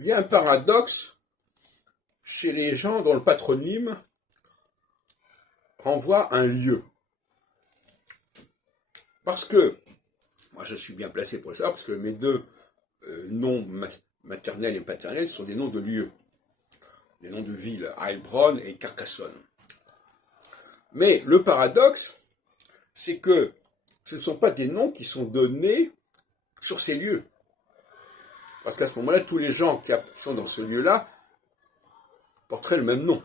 Il y a un paradoxe chez les gens dont le patronyme renvoie à un lieu. Parce que, moi je suis bien placé pour ça, parce que mes deux noms maternels et paternels sont des noms de lieux, des noms de villes, Heilbronn et Carcassonne. Mais le paradoxe, c'est que ce ne sont pas des noms qui sont donnés sur ces lieux. Parce qu'à ce moment-là, tous les gens qui sont dans ce lieu-là porteraient le même nom.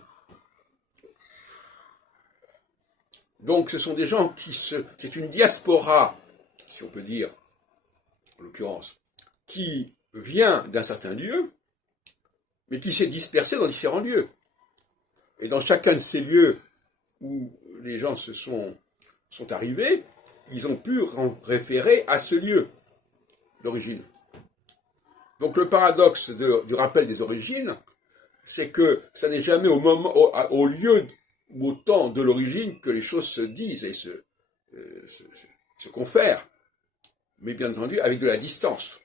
Donc ce sont des gens c'est une diaspora, si on peut dire, en l'occurrence, qui vient d'un certain lieu, mais qui s'est dispersée dans différents lieux. Et dans chacun de ces lieux où les gens sont arrivés, ils ont pu référer à ce lieu d'origine. Donc le paradoxe du rappel des origines, c'est que ça n'est jamais au lieu ou au temps de l'origine que les choses se disent et se confèrent, mais bien entendu avec de la distance.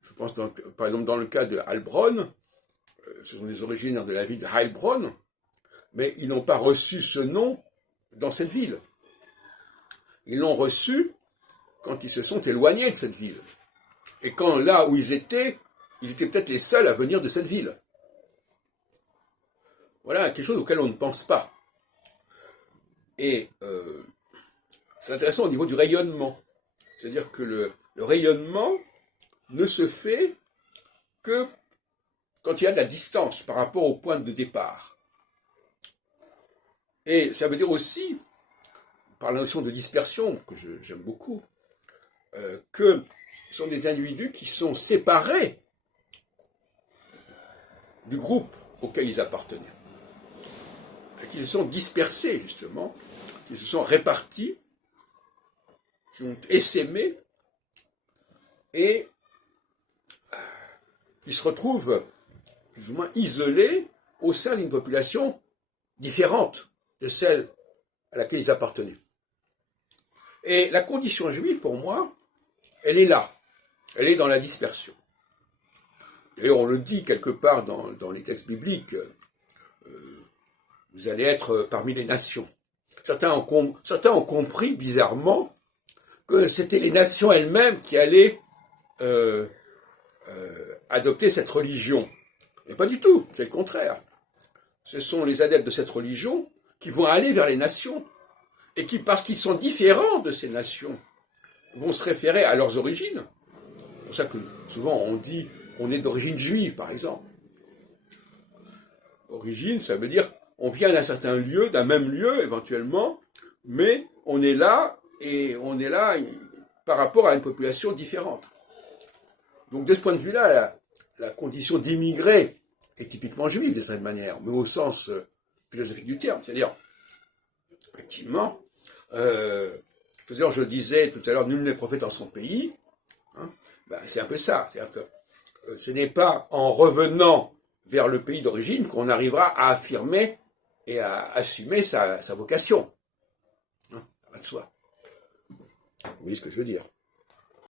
Je pense par exemple dans le cas de Heilbronn, ce sont des originaires de la ville de Heilbronn, mais ils n'ont pas reçu ce nom dans cette ville. Ils l'ont reçu quand ils se sont éloignés de cette ville. Et quand là où ils étaient peut-être les seuls à venir de cette ville. Voilà quelque chose auquel on ne pense pas. Et c'est intéressant au niveau du rayonnement. C'est-à-dire que le rayonnement ne se fait que quand il y a de la distance par rapport au point de départ. Et ça veut dire aussi, par la notion de dispersion, que j'aime beaucoup, que ce sont des individus qui sont séparés du groupe auquel ils appartenaient. Qui se sont dispersés, justement, qui se sont répartis, qui ont essaimé, et qui se retrouvent plus ou moins isolés au sein d'une population différente de celle à laquelle ils appartenaient. Et la condition juive, pour moi, elle est là. Elle est dans la dispersion. Et on le dit quelque part dans les textes bibliques, vous allez être parmi les nations. Certains ont compris, bizarrement, que c'était les nations elles-mêmes qui allaient adopter cette religion. Mais pas du tout, c'est le contraire. Ce sont les adeptes de cette religion qui vont aller vers les nations et qui, parce qu'ils sont différents de ces nations, vont se référer à leurs origines. C'est pour ça que souvent on dit on est d'origine juive, par exemple. Origine, ça veut dire on vient d'un certain lieu, d'un même lieu éventuellement, mais on est là par rapport à une population différente. Donc de ce point de vue-là, la condition d'immigré est typiquement juive de cette manière, mais au sens philosophique du terme. C'est-à-dire, effectivement, je disais tout à l'heure, nul n'est prophète en son pays, hein, c'est un peu ça. C'est-à-dire que ce n'est pas en revenant vers le pays d'origine qu'on arrivera à affirmer et à assumer sa vocation. Hein, ça va de soi. Vous voyez ce que je veux dire.